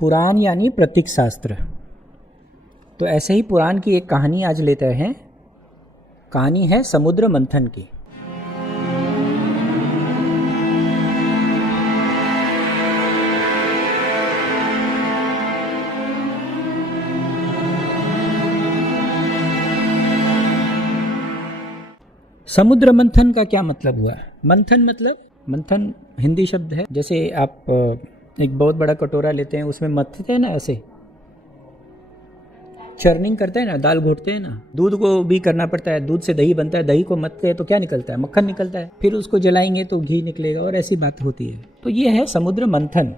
पुराण यानी प्रतीक शास्त्र। तो ऐसे ही पुराण की एक कहानी आज लेते हैं। कहानी है समुद्र मंथन की। समुद्र मंथन का क्या मतलब हुआ? मंथन हिंदी शब्द है। जैसे आप एक बहुत बड़ा कटोरा लेते हैं, उसमें मथते हैं ना, ऐसे चर्निंग करते हैं ना, दाल घोटते हैं ना। दूध को भी करना पड़ता है, दूध से दही बनता है, दही को मथते हैं तो क्या निकलता है? मक्खन निकलता है। फिर उसको जलाएंगे तो घी निकलेगा, और ऐसी बात होती है। तो ये है समुद्र मंथन।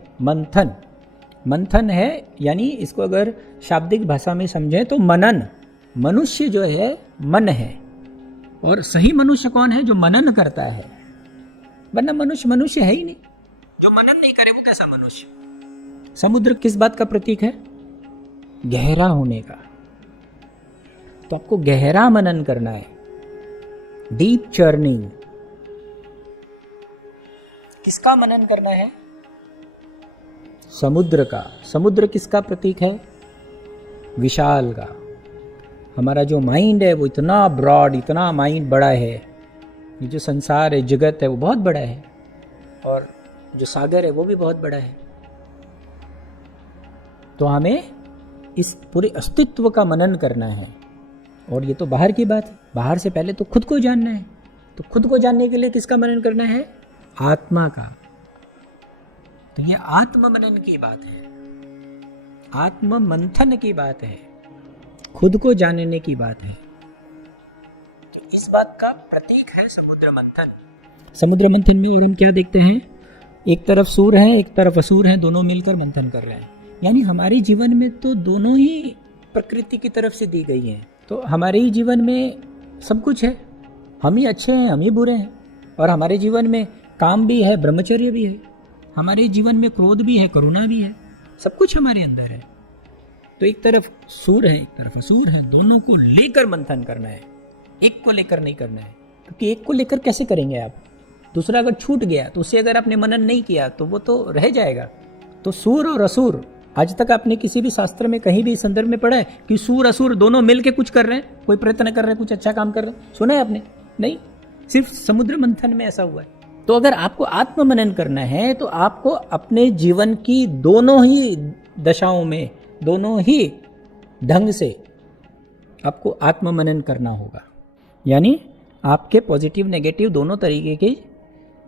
मंथन है, यानी इसको अगर शाब्दिक भाषा में समझें तो मनन। मनुष्य जो है मन है, और सही मनुष्य कौन है? जो मनन करता है। वरना मनुष्य है ही नहीं। जो मनन नहीं करे वो कैसा मनुष्य? समुद्र किस बात का प्रतीक है? गहरा होने का। तो आपको गहरा मनन करना है, डीप चर्निंग। किसका मनन करना है? समुद्र का। समुद्र किसका प्रतीक है? विशाल का। हमारा जो माइंड है वो इतना ब्रॉड, इतना माइंड बड़ा है। ये जो संसार है, जगत है, वो बहुत बड़ा है, और जो सागर है वो भी बहुत बड़ा है। तो हमें इस पूरे अस्तित्व का मनन करना है। और ये तो बाहर की बात है। बाहर से पहले तो खुद को जानना है। तो खुद को जानने के लिए किसका मनन करना है? आत्मा का। तो ये आत्म मनन की बात है, आत्म मंथन की बात है, खुद को जानने की बात है। तो इस बात का प्रतीक है समुद्र मंथन। समुद्र मंथन में और हम क्या देखते हैं? एक तरफ सूर है, एक तरफ असुर है, दोनों मिलकर मंथन कर रहे हैं। यानी हमारे जीवन में तो दोनों ही प्रकृति की तरफ से दी गई हैं। तो हमारे ही जीवन में सब कुछ है। हम ही अच्छे हैं, हम ही बुरे हैं। और हमारे जीवन में काम भी है, ब्रह्मचर्य भी है। हमारे जीवन में क्रोध भी है, करुणा भी है। सब कुछ हमारे अंदर है। तो एक तरफ सूर है, एक तरफ असुर है, दोनों को लेकर मंथन करना है। एक को लेकर नहीं करना है, क्योंकि एक को लेकर कैसे करेंगे आप? दूसरा अगर छूट गया तो उसे अगर आपने मनन नहीं किया तो वो तो रह जाएगा। तो सूर और असुर, आज तक आपने किसी भी शास्त्र में कहीं भी संदर्भ में पढ़ा है कि सूर असुर दोनों मिलके कुछ कर रहे हैं, कोई प्रयत्न कर रहे हैं, कुछ अच्छा काम कर रहे हैं? सुना है आपने? नहीं। सिर्फ समुद्र मंथन में ऐसा हुआ है। तो अगर आपको आत्म मनन करना है तो आपको अपने जीवन की दोनों ही दशाओं में, दोनों ही ढंग से आपको आत्म मनन करना होगा। यानी आपके पॉजिटिव नेगेटिव दोनों तरीके की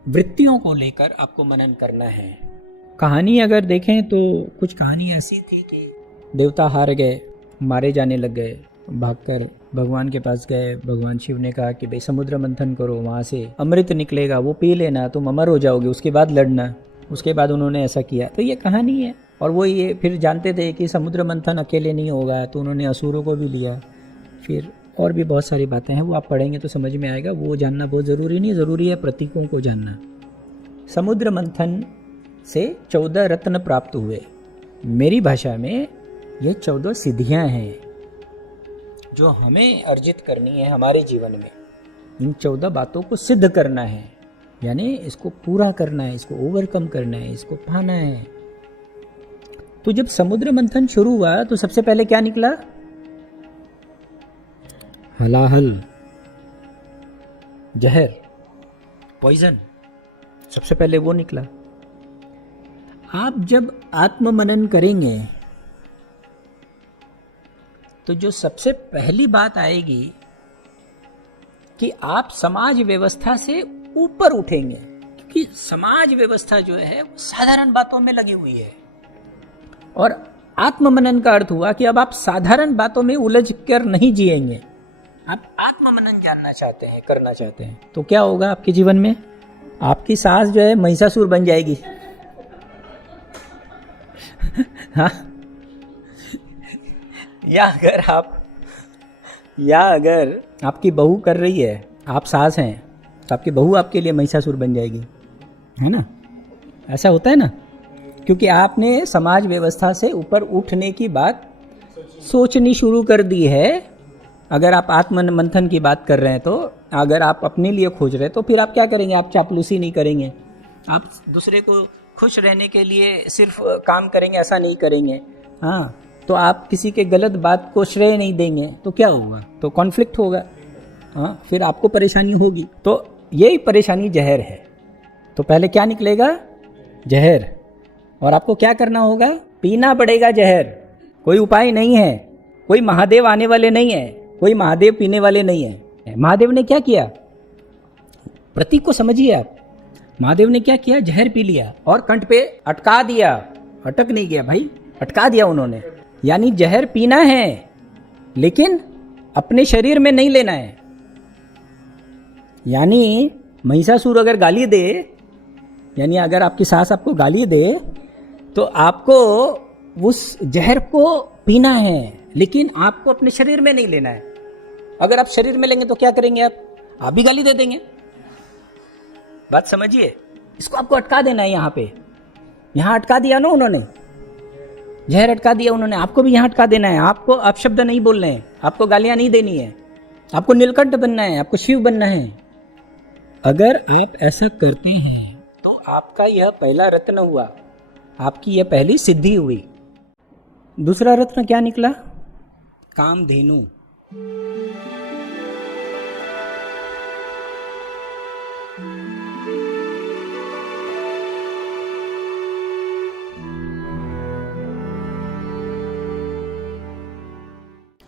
वृत्तियों को लेकर आपको मनन करना है। कहानी अगर देखें तो कुछ कहानी ऐसी थी कि देवता हार गए, मारे जाने लग गए, भागकर भगवान के पास गए। भगवान शिव ने कहा कि भाई समुद्र मंथन करो, वहाँ से अमृत निकलेगा, वो पी लेना, तुम अमर हो जाओगे, उसके बाद लड़ना। उसके बाद उन्होंने ऐसा किया। तो ये कहानी है। और वो ये फिर जानते थे कि समुद्र मंथन अकेले नहीं होगा, तो उन्होंने असुरों को भी लिया। फिर और भी बहुत सारी बातें हैं, वो आप पढ़ेंगे तो समझ में आएगा। वो जानना बहुत ज़रूरी नहीं, ज़रूरी है प्रतीकों को जानना। समुद्र मंथन से 14 रत्न प्राप्त हुए। मेरी भाषा में ये 14 सिद्धियां हैं जो हमें अर्जित करनी है हमारे जीवन में। इन 14 बातों को सिद्ध करना है, यानी इसको पूरा करना है, इसको ओवरकम करना है, इसको पाना है। तो जब समुद्र मंथन शुरू हुआ तो सबसे पहले क्या निकला? हलाहल, जहर, पॉइजन। सबसे पहले वो निकला। आप जब आत्म मनन करेंगे तो जो सबसे पहली बात आएगी कि आप समाज व्यवस्था से ऊपर उठेंगे, क्योंकि समाज व्यवस्था जो है वो साधारण बातों में लगी हुई है। और आत्म मनन का अर्थ हुआ कि अब आप साधारण बातों में उलझ कर नहीं जिएंगे, आप आत्म मनन जानना चाहते हैं, करना चाहते हैं। तो क्या होगा आपके जीवन में? आपकी सास जो है महिषासुर बन जाएगी। हाँ? या अगर आपकी बहू कर रही है, आप सास हैं, तो आपकी बहू आपके लिए महिषासुर बन जाएगी, है ना? ऐसा होता है ना, क्योंकि आपने समाज व्यवस्था से ऊपर उठने की बात सोचनी शुरू कर दी है। अगर आप आत्म मंथन की बात कर रहे हैं, तो अगर आप अपने लिए खोज रहे हैं, तो फिर आप क्या करेंगे? आप चापलूसी नहीं करेंगे, आप दूसरे को खुश रहने के लिए सिर्फ काम करेंगे, ऐसा नहीं करेंगे, हाँ, तो आप किसी के गलत बात को श्रेय नहीं देंगे तो क्या होगा? तो कॉन्फ्लिक्ट होगा, हाँ, फिर आपको परेशानी होगी। तो यही परेशानी जहर है। तो पहले क्या निकलेगा? जहर। और आपको क्या करना होगा? पीना पड़ेगा जहर। कोई उपाय नहीं है, कोई महादेव आने वाले नहीं है, कोई महादेव पीने वाले नहीं है। महादेव ने क्या किया? प्रतीक को समझिए आप। महादेव ने क्या किया? जहर पी लिया और कंठ पे अटका दिया। अटक नहीं गया भाई, अटका दिया उन्होंने। यानी जहर पीना है लेकिन अपने शरीर में नहीं लेना है। यानी महिषासुर अगर गाली दे, यानी अगर आपकी सास आपको गाली दे तो आपको उस जहर को पीना है लेकिन आपको अपने शरीर में नहीं लेना है। अगर आप शरीर में लेंगे तो क्या करेंगे? आप भी गाली दे देंगे। बात समझिए, इसको आपको अटका देना है। यहाँ पे, यहाँ अटका दिया ना उन्होंने, जहर अटका दिया उन्होंने, आपको भी यहाँ अटका देना है। आपको अपशब्द नहीं बोलने हैं, आपको गालियां नहीं देनी है, आपको नीलकंठ बनना है, आपको शिव बनना है। अगर आप ऐसा करते हैं तो आपका यह पहला रत्न हुआ, आपकी यह पहली सिद्धि हुई। दूसरा रत्न क्या निकला? कामधेनु।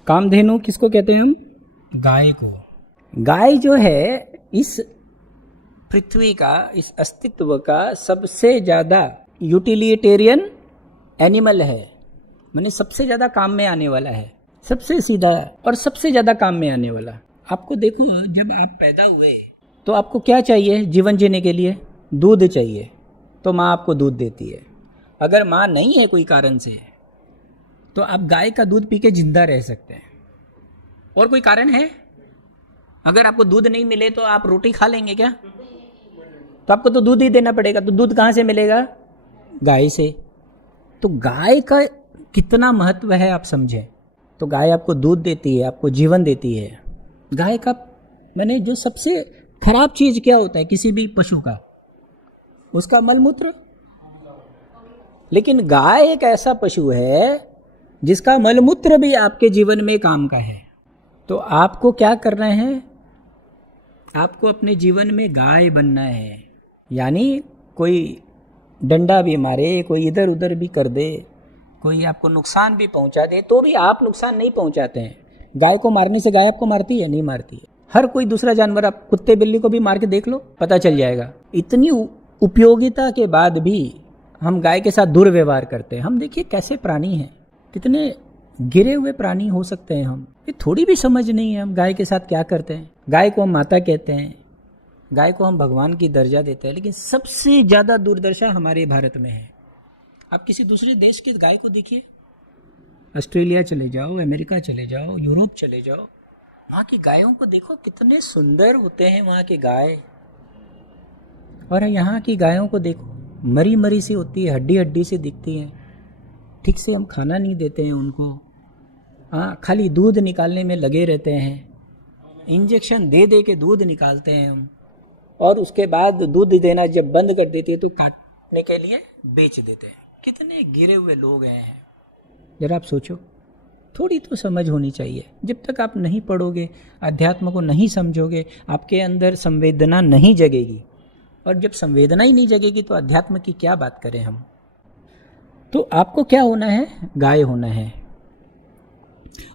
कामधेनु किसको कहते हैं हम? गाय को। गाय जो है इस पृथ्वी का, इस अस्तित्व का सबसे ज्यादा यूटिलिटेरियन एनिमल है। माने सबसे ज्यादा काम में आने वाला है, सबसे सीधा और सबसे ज्यादा काम में आने वाला। आपको देखो, जब आप पैदा हुए तो आपको क्या चाहिए जीवन जीने के लिए? दूध चाहिए, तो माँ आपको दूध देती है। अगर माँ नहीं है कोई कारण से तो आप गाय का दूध पी के जिंदा रह सकते हैं। और कोई कारण है? अगर आपको दूध नहीं मिले तो आप रोटी खा लेंगे क्या? तो आपको तो दूध ही देना पड़ेगा। तो दूध कहाँ से मिलेगा? गाय से। तो गाय का कितना महत्व है आप समझें। तो गाय आपको दूध देती है, आपको जीवन देती है। गाय का मैंने जो सबसे खराब चीज क्या होता है किसी भी पशु का? उसका मलमूत्र। लेकिन गाय एक ऐसा पशु है जिसका मलमूत्र भी आपके जीवन में काम का है। तो आपको क्या करना है? आपको अपने जीवन में गाय बनना है। यानी कोई डंडा भी मारे, कोई इधर उधर भी कर दे, कोई आपको नुकसान भी पहुंचा दे, तो भी आप नुकसान नहीं पहुंचाते हैं। गाय को मारने से गाय आपको मारती है? नहीं मारती है। हर कोई दूसरा जानवर, आप कुत्ते बिल्ली को भी मार के देख लो, पता चल जाएगा। इतनी उपयोगिता के बाद भी हम गाय के साथ दुर्व्यवहार करते हैं। हम देखिए कैसे प्राणी हैं, कितने गिरे हुए प्राणी हो सकते हैं हम। ये थोड़ी भी समझ नहीं है हम गाय के साथ क्या करते हैं। गाय को हम माता कहते हैं, गाय को हम भगवान की दर्जा देते हैं, लेकिन सबसे ज़्यादा दुर्दशा हमारे भारत में है। आप किसी दूसरे देश की गाय को देखिए, ऑस्ट्रेलिया चले जाओ, अमेरिका चले जाओ, यूरोप चले जाओ, वहाँ की गायों को देखो कितने सुंदर होते हैं वहाँ की गाय। और यहाँ की गायों को देखो, मरी मरी सी होती है, हड्डी हड्डी से दिखती हैं। ठीक से हम खाना नहीं देते हैं उनको, हाँ, खाली दूध निकालने में लगे रहते हैं। इंजेक्शन दे दे के दूध निकालते हैं हम, और उसके बाद दूध देना जब बंद कर देती है तो काटने के लिए बेच देते हैं। कितने गिरे हुए लोग हैं। जरा आप सोचो, थोड़ी तो समझ होनी चाहिए। जब तक आप नहीं पढ़ोगे, अध्यात्म को नहीं समझोगे, आपके अंदर संवेदना नहीं जगेगी। और जब संवेदना ही नहीं जगेगी तो अध्यात्म की क्या बात करें हम। तो आपको क्या होना है? गाय होना है।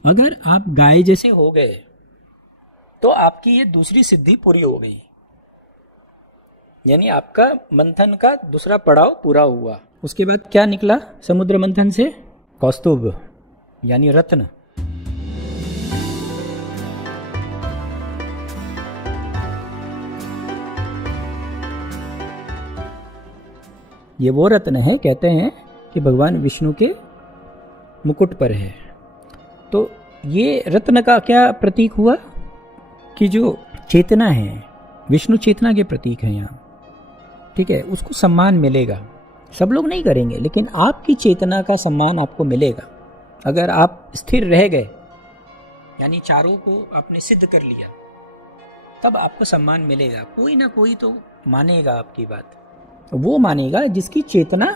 अगर आप गाय जैसे हो गए तो आपकी ये दूसरी सिद्धि पूरी हो गई, यानी आपका मंथन का दूसरा पड़ाव पूरा हुआ। उसके बाद क्या निकला समुद्र मंथन से? कौस्तुभ यानी रत्न। ये वो रत्न है, कहते हैं कि भगवान विष्णु के मुकुट पर है। तो ये रत्न का क्या प्रतीक हुआ कि जो चेतना है, विष्णु चेतना के प्रतीक है यहाँ, ठीक है, उसको सम्मान मिलेगा। सब लोग नहीं करेंगे, लेकिन आपकी चेतना का सम्मान आपको मिलेगा। अगर आप स्थिर रह गए, यानी चारों को आपने सिद्ध कर लिया, तब आपको सम्मान मिलेगा। कोई ना कोई तो मानेगा आपकी बात। वो मानेगा जिसकी चेतना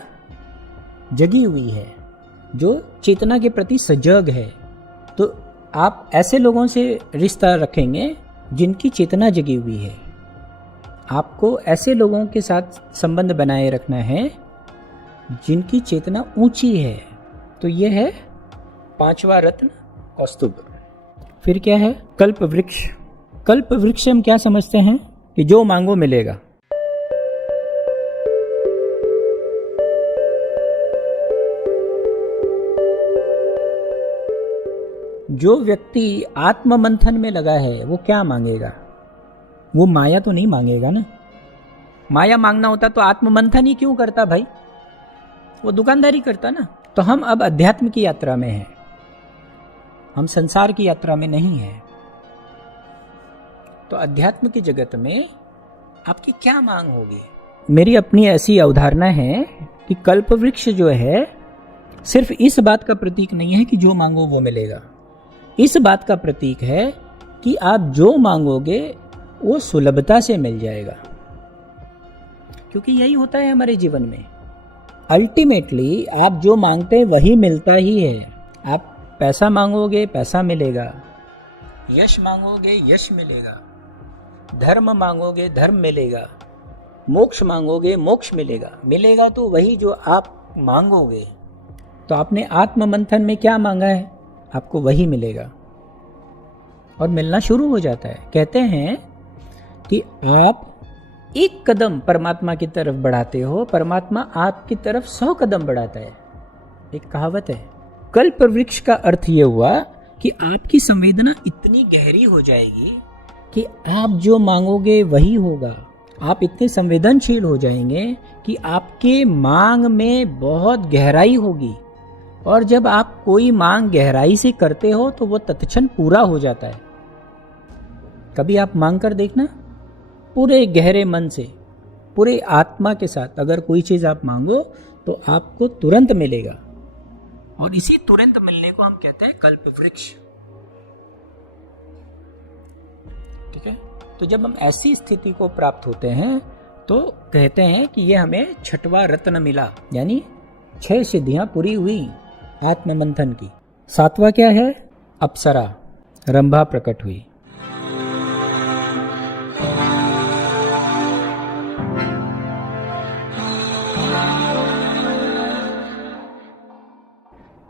जगी हुई है, जो चेतना के प्रति सजग है। तो आप ऐसे लोगों से रिश्ता रखेंगे जिनकी चेतना जगी हुई है। आपको ऐसे लोगों के साथ संबंध बनाए रखना है जिनकी चेतना ऊंची है। तो यह है 5वां रत्न कौस्तुभ। फिर क्या है? कल्प वृक्ष। कल्प वृक्ष हम क्या समझते हैं कि जो मांगो मिलेगा। जो व्यक्ति आत्म मंथन में लगा है वो क्या मांगेगा? वो माया तो नहीं मांगेगा ना। माया मांगना होता तो आत्म मंथन ही क्यों करता भाई? वो दुकानदारी करता ना। तो हम अब अध्यात्म की यात्रा में हैं, हम संसार की यात्रा में नहीं हैं। तो अध्यात्म की जगत में आपकी क्या मांग होगी? मेरी अपनी ऐसी अवधारणा है कि कल्प वृक्ष जो है सिर्फ इस बात का प्रतीक नहीं है कि जो मांगो वो मिलेगा। इस बात का प्रतीक है कि आप जो मांगोगे वो सुलभता से मिल जाएगा, क्योंकि यही होता है हमारे जीवन में। अल्टीमेटली आप जो मांगते हैं वही मिलता ही है। आप पैसा मांगोगे पैसा मिलेगा, यश मांगोगे यश मिलेगा, धर्म मांगोगे धर्म मिलेगा, मोक्ष मांगोगे मोक्ष मिलेगा। मिलेगा तो वही जो आप मांगोगे। तो आपने आत्म मंथन में क्या मांगा है, आपको वही मिलेगा और मिलना शुरू हो जाता है। कहते हैं कि आप एक कदम परमात्मा की तरफ बढ़ाते हो, परमात्मा आपकी तरफ 100 कदम बढ़ाता है। एक कहावत है। कल्प वृक्ष का अर्थ यह हुआ कि आपकी संवेदना इतनी गहरी हो जाएगी कि आप जो मांगोगे वही होगा। आप इतने संवेदनशील हो जाएंगे कि आपके मांग में बहुत गहराई होगी, और जब आप कोई मांग गहराई से करते हो तो वो तत्क्षण पूरा हो जाता है। कभी आप मांग कर देखना, पूरे गहरे मन से, पूरे आत्मा के साथ अगर कोई चीज आप मांगो तो आपको तुरंत मिलेगा, और इसी तुरंत मिलने को हम कहते हैं कल्प वृक्ष। ठीक है। तो जब हम ऐसी स्थिति को प्राप्त होते हैं तो कहते हैं कि ये हमें 6वां रत्न मिला, यानी 6 सिद्धियां पूरी हुई आत्म मंथन की। 7वां क्या है? अप्सरा, रंभा प्रकट हुई।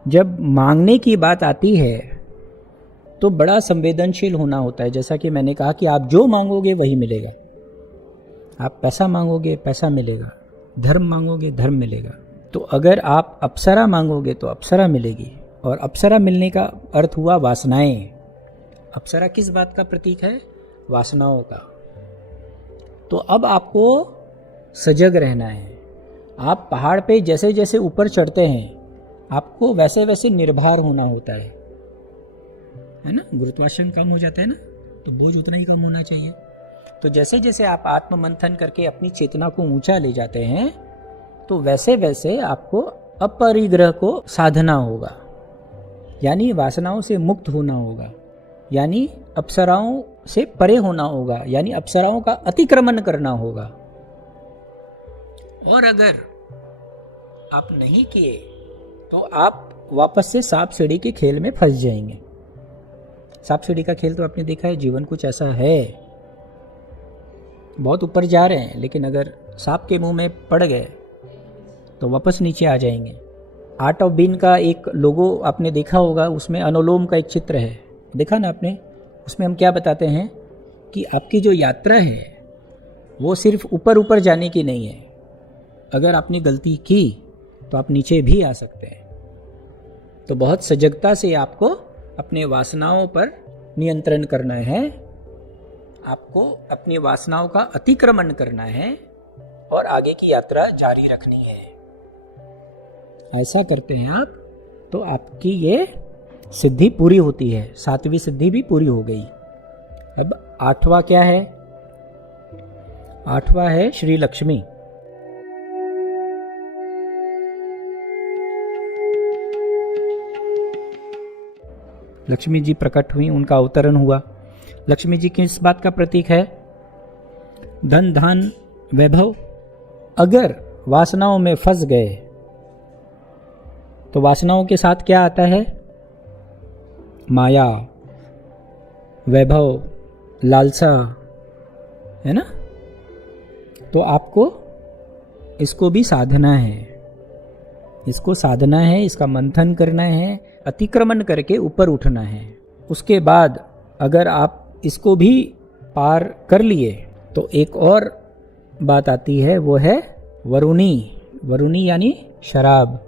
जब मांगने की बात आती है तो बड़ा संवेदनशील होना होता है। जैसा कि मैंने कहा कि आप जो मांगोगे वही मिलेगा। आप पैसा मांगोगे पैसा मिलेगा, धर्म मांगोगे धर्म मिलेगा। तो अगर आप अप्सरा मांगोगे तो अप्सरा मिलेगी, और अप्सरा मिलने का अर्थ हुआ वासनाएं। अप्सरा किस बात का प्रतीक है? वासनाओं का। तो अब आपको सजग रहना है। आप पहाड़ पे जैसे जैसे ऊपर चढ़ते हैं आपको वैसे वैसे निर्भर होना होता है ना। गुरुत्वाकर्षण कम हो जाता है ना, तो बोझ उतना ही कम होना चाहिए। तो जैसे जैसे आप आत्म मंथन करके अपनी चेतना को ऊंचा ले जाते हैं तो वैसे वैसे आपको अपरिग्रह को साधना होगा, यानी वासनाओं से मुक्त होना होगा, यानी अप्सराओं से परे होना होगा, यानी अप्सराओं का अतिक्रमण करना होगा। और अगर आप नहीं किए तो आप वापस से सांप सीढ़ी के खेल में फंस जाएंगे। सांप सीढ़ी का खेल तो आपने देखा है, जीवन कुछ ऐसा है, बहुत ऊपर जा रहे हैं लेकिन अगर सांप के मुंह में पड़ गए तो वापस नीचे आ जाएंगे। आर्ट ऑफ बीन का एक लोगो आपने देखा होगा, उसमें अनुलोम का एक चित्र है, देखा ना आपने? उसमें हम क्या बताते हैं कि आपकी जो यात्रा है वो सिर्फ ऊपर ऊपर जाने की नहीं है। अगर आपने गलती की तो आप नीचे भी आ सकते हैं। तो बहुत सजगता से आपको अपने वासनाओं पर नियंत्रण करना है, आपको अपनी वासनाओं का अतिक्रमण करना है और आगे की यात्रा जारी रखनी है। ऐसा करते हैं आप तो आपकी ये सिद्धि पूरी होती है। 7वीं सिद्धि भी पूरी हो गई। अब 8वां क्या है? 8वां है श्री लक्ष्मी। लक्ष्मी जी प्रकट हुई, उनका अवतरण हुआ। लक्ष्मी जी किस बात का प्रतीक है? धन धान वैभव अगर वासनाओं में फंस गए तो वासनाओं के साथ क्या आता है? माया, वैभव, लालसा, है ना? तो आपको इसको भी साधना है, इसको साधना है, इसका मंथन करना है, अतिक्रमण करके ऊपर उठना है। उसके बाद अगर आप इसको भी पार कर लिए तो एक और बात आती है, वो है वरुणी। वरुणी यानी शराब।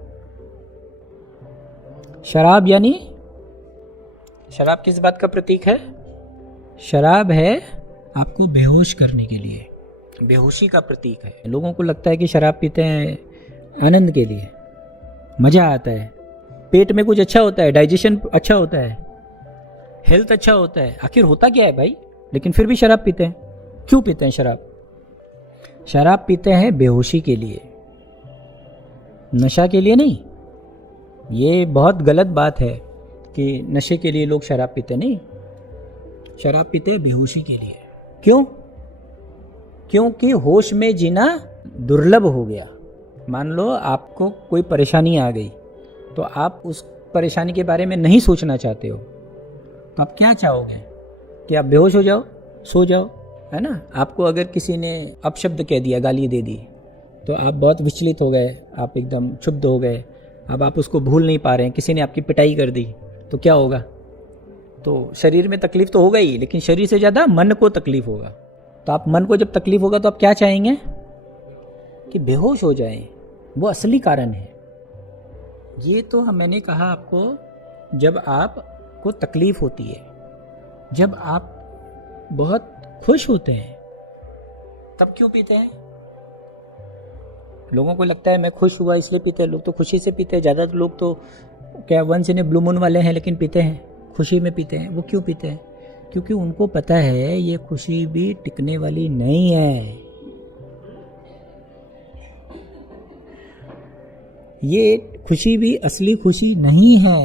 शराब यानी, शराब किस बात का प्रतीक है? शराब है आपको बेहोश करने के लिए, बेहोशी का प्रतीक है। लोगों को लगता है कि शराब पीते हैं आनंद के लिए, मजा आता है, पेट में कुछ अच्छा होता है, डाइजेशन अच्छा होता है, हेल्थ अच्छा होता है। आखिर होता क्या है भाई? लेकिन फिर भी शराब पीते हैं। क्यों पीते हैं शराब? शराब पीते हैं बेहोशी के लिए, नशा के लिए नहीं। ये बहुत गलत बात है कि नशे के लिए लोग शराब पीते नहीं। शराब पीते हैं बेहोशी के लिए। क्यों? क्योंकि होश में जीना दुर्लभ हो गया। मान लो आपको कोई परेशानी आ गई तो आप उस परेशानी के बारे में नहीं सोचना चाहते हो, तो आप क्या चाहोगे? कि आप बेहोश हो जाओ, सो जाओ, है ना? आपको अगर किसी ने अपशब्द कह दिया, गाली दे दी, तो आप बहुत विचलित हो गए, आप एकदम क्षुब्ध हो गए, अब आप उसको भूल नहीं पा रहे हैं। किसी ने आपकी पिटाई कर दी तो क्या होगा? तो शरीर में तकलीफ तो होगा ही, लेकिन शरीर से ज़्यादा मन को तकलीफ होगा। तो आप मन को जब तकलीफ होगा तो आप क्या चाहेंगे? कि बेहोश हो जाएं। वो असली कारण है। ये तो मैंने कहा आपको, जब आपको तकलीफ होती है, जब आप बहुत खुश होते हैं, तब क्यों पीते हैं? लोगों को लगता है मैं खुश हुआ इसलिए पीते हैं। लोग तो खुशी से पीते हैं। ज़्यादातर लोग तो क्या once in a blue moon वाले हैं, लेकिन पीते हैं, खुशी में पीते हैं। वो क्यों पीते हैं? क्योंकि उनको पता है ये खुशी भी टिकने वाली नहीं है। ये खुशी भी असली खुशी नहीं है।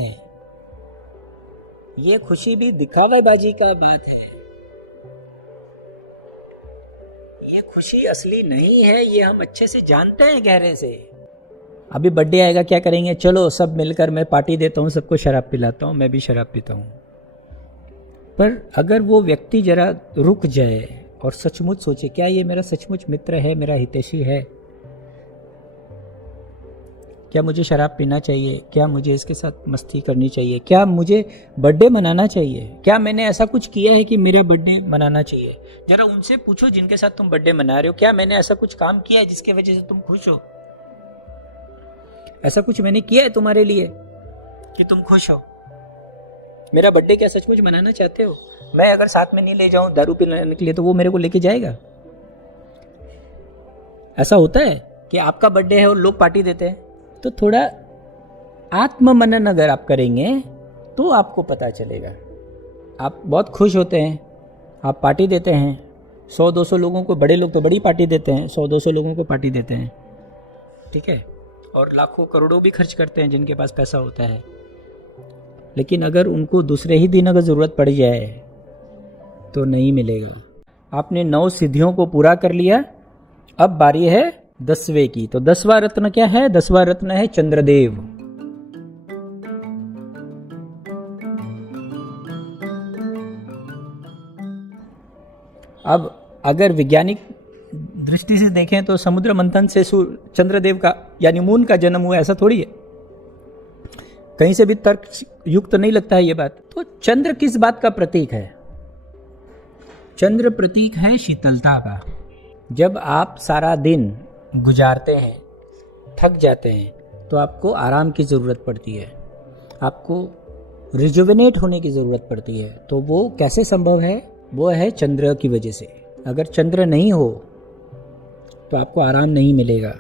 ये खुशी भी दिखावेबाजी का बात है। ये खुशी असली नहीं है, ये हम अच्छे से जानते हैं गहरे से। अभी बर्थडे आएगा, क्या करेंगे? चलो सब मिलकर मैं पार्टी देता हूँ, सबको शराब पिलाता हूँ, मैं भी शराब पीता हूँ। पर अगर वो व्यक्ति जरा रुक जाए और सचमुच सोचे, क्या ये मेरा सचमुच मित्र है, मेरा हितैषी है? क्या मुझे शराब पीना चाहिए? क्या मुझे इसके साथ मस्ती करनी चाहिए? क्या मुझे बर्थडे मनाना चाहिए? क्या मैंने ऐसा कुछ किया है कि मेरा बर्थडे मनाना चाहिए? जरा उनसे पूछो जिनके साथ तुम बर्थडे मना रहे हो, क्या मैंने ऐसा कुछ काम किया है जिसकी वजह से तुम खुश हो? ऐसा कुछ मैंने किया है तुम्हारे लिए कि तुम खुश हो? मेरा बर्थडे क्या सचमुच मनाना चाहते हो? मैं अगर साथ में नहीं ले जाऊं दारू पिलाने के लिए, तो वो मेरे को लेके जाएगा? ऐसा होता है कि आपका बर्थडे है और लोग पार्टी देते हैं? तो थोड़ा आत्म मनन अगर आप करेंगे तो आपको पता चलेगा। आप बहुत खुश होते हैं, आप पार्टी देते हैं, 100-200 लोगों को, बड़े लोग तो बड़ी पार्टी देते हैं, 100-200 लोगों को पार्टी देते हैं, ठीक है, और लाखों करोड़ों भी खर्च करते हैं जिनके पास पैसा होता है। लेकिन अगर उनको दूसरे ही दिन अगर ज़रूरत पड़ जाए तो नहीं मिलेगा। आपने 9 सिद्धियों को पूरा कर लिया, अब बारी है 10वें की। तो 10वां रत्न क्या है? 10वां रत्न है चंद्रदेव। अब अगर वैज्ञानिक दृष्टि से देखें तो समुद्र मंथन से चंद्रदेव का यानी मून का जन्म हुआ, ऐसा थोड़ी है। कहीं से भी तर्क युक्त नहीं लगता है ये बात। तो चंद्र किस बात का प्रतीक है? चंद्र प्रतीक है शीतलता का। जब आप सारा दिन गुजारते हैं, थक जाते हैं, तो आपको आराम की ज़रूरत पड़ती है, आपको रिजुविनेट होने की ज़रूरत पड़ती है। तो वो कैसे संभव है? वो है चंद्र की वजह से। अगर चंद्र नहीं हो तो आपको आराम नहीं मिलेगा,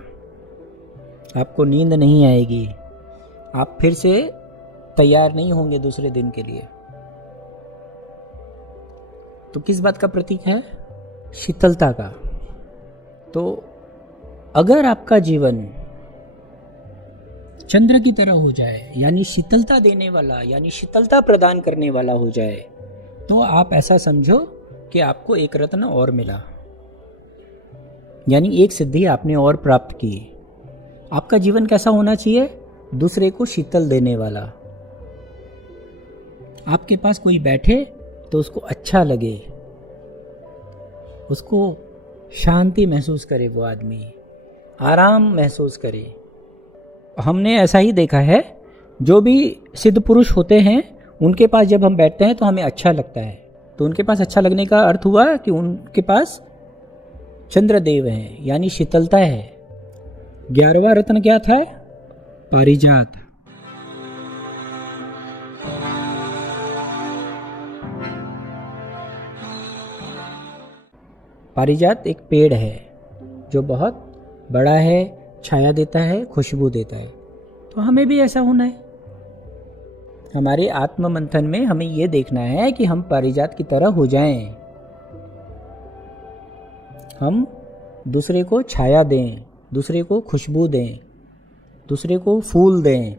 आपको नींद नहीं आएगी, आप फिर से तैयार नहीं होंगे दूसरे दिन के लिए। तो किस बात का प्रतीक है? शीतलता का। तो अगर आपका जीवन चंद्र की तरह हो जाए, यानी शीतलता देने वाला, यानी शीतलता प्रदान करने वाला हो जाए, तो आप ऐसा समझो कि आपको एक रत्न और मिला। यानी एक सिद्धि आपने और प्राप्त की। आपका जीवन कैसा होना चाहिए? दूसरे को शीतल देने वाला। आपके पास कोई बैठे तो उसको अच्छा लगे, उसको शांति महसूस करे, वो आदमी आराम महसूस करे। हमने ऐसा ही देखा है, जो भी सिद्ध पुरुष होते हैं उनके पास जब हम बैठते हैं तो हमें अच्छा लगता है। तो उनके पास अच्छा लगने का अर्थ हुआ कि उनके पास चंद्रदेव हैं, यानी शीतलता है। 11वां रत्न क्या था? पारिजात। पारिजात एक पेड़ है जो बहुत बड़ा है, छाया देता है, खुशबू देता है। तो हमें भी ऐसा होना है। हमारे आत्म मंथन में हमें यह देखना है कि हम पारिजात की तरह हो जाएं। हम दूसरे को छाया दें, दूसरे को खुशबू दें, दूसरे को फूल दें,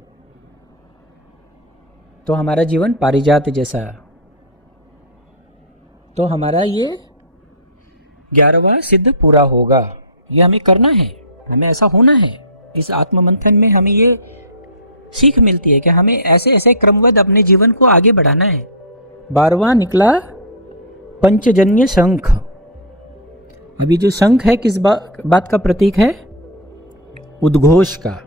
तो हमारा जीवन पारिजात जैसा। तो हमारा ये 11वां सिद्ध पूरा होगा। ये हमें करना है, हमें ऐसा होना है। इस आत्म मंथन में हमें ये सीख मिलती है कि हमें ऐसे ऐसे क्रमबद्ध अपने जीवन को आगे बढ़ाना है। 12वां निकला पंचजन्य शंख। अभी जो शंख है किस बात का प्रतीक है? उद्घोष का।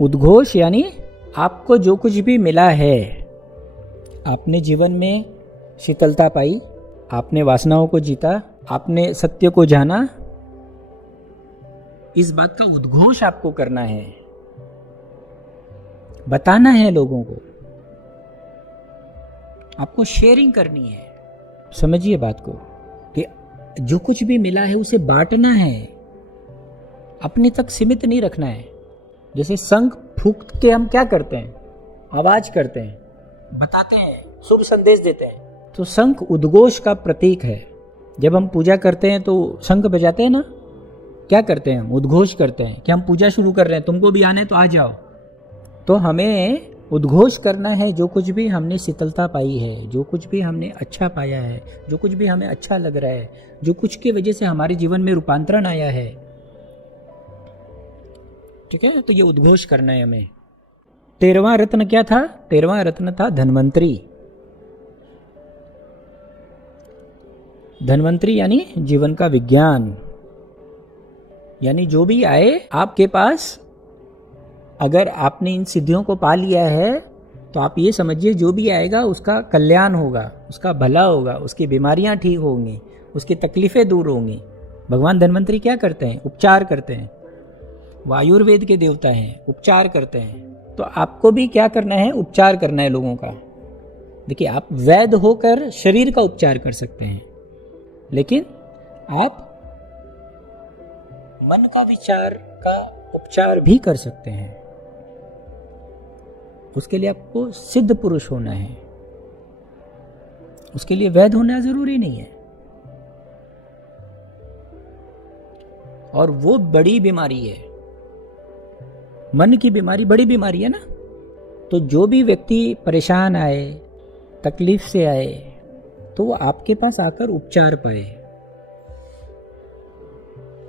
उद्घोष यानी आपको जो कुछ भी मिला है, आपने जीवन में शीतलता पाई, आपने वासनाओं को जीता, आपने सत्य को जाना, इस बात का उद्घोष आपको करना है, बताना है लोगों को, आपको शेयरिंग करनी है। समझिए बात को कि जो कुछ भी मिला है उसे बांटना है, अपने तक सीमित नहीं रखना है। जैसे शंख फूंक के हम क्या करते हैं? आवाज करते हैं, बताते हैं, शुभ संदेश देते हैं। तो शंख उद्घोष का प्रतीक है। जब हम पूजा करते हैं तो शंख बजाते हैं ना, क्या करते हैं? हम उद्घोष करते हैं कि हम पूजा शुरू कर रहे हैं, तुमको भी आना है तो आ जाओ। तो हमें उद्घोष करना है, जो कुछ भी हमने शीतलता पाई है, जो कुछ भी हमने अच्छा पाया है, जो कुछ भी हमें अच्छा लग रहा है, जो कुछ की वजह से हमारे जीवन में रूपांतरण आया है, ठीक है, तो ये उद्घोष करना है हमें। 13वां रत्न क्या था? 13वां रत्न था धन्वंतरी। धन्वंतरी यानी जीवन का विज्ञान। यानी जो भी आए आपके पास, अगर आपने इन सिद्धियों को पा लिया है तो आप ये समझिए जो भी आएगा उसका कल्याण होगा, उसका भला होगा, उसकी बीमारियां ठीक होंगी, उसकी तकलीफें दूर होंगी। भगवान धन्वंतरी क्या करते हैं? उपचार करते हैं। वो आयुर्वेद के देवता हैं, उपचार करते हैं। तो आपको भी क्या करना है? उपचार करना है लोगों का। देखिए, आप वैद्य होकर शरीर का उपचार कर सकते हैं, लेकिन आप मन का विचार का उपचार भी कर सकते हैं। उसके लिए आपको सिद्ध पुरुष होना है, उसके लिए वैद्य होना जरूरी नहीं है। और वो बड़ी बीमारी है, मन की बीमारी बड़ी बीमारी है ना। तो जो भी व्यक्ति परेशान आए, तकलीफ से आए, तो वो आपके पास आकर उपचार पाए।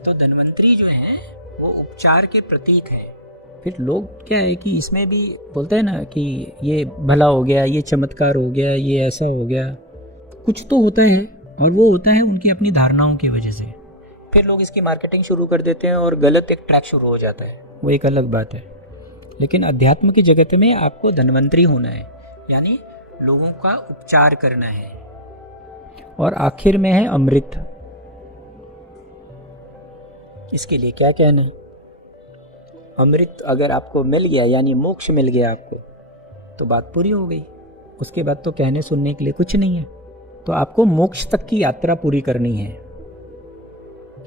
तो धन्वंतरी जो है वो उपचार के प्रतीक है। फिर लोग क्या है कि इसमें भी बोलते हैं ना कि ये भला हो गया, ये चमत्कार हो गया, ये ऐसा हो गया। कुछ तो होता है, और वो होता है उनकी अपनी धारणाओं की वजह से। फिर लोग इसकी मार्केटिंग शुरू कर देते हैं और गलत एक ट्रैक शुरू हो जाता है, वो एक अलग बात है। लेकिन अध्यात्म की जगत में आपको धन्वंतरी होना है, यानी लोगों का उपचार करना है। और आखिर में है अमृत। इसके लिए क्या कहना है? अमृत अगर आपको मिल गया, यानी मोक्ष मिल गया आपको, तो बात पूरी हो गई। उसके बाद तो कहने सुनने के लिए कुछ नहीं है। तो आपको मोक्ष तक की यात्रा पूरी करनी है,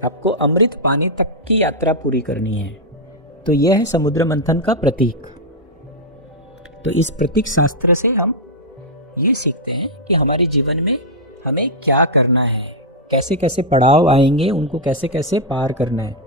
आपको अमृत पानी तक की यात्रा पूरी करनी है। तो यह है समुद्र मंथन का प्रतीक। तो इस प्रतीक शास्त्र से हम ये सीखते हैं कि हमारे जीवन में हमें क्या करना है, कैसे कैसे पड़ाव आएंगे, उनको कैसे कैसे पार करना है।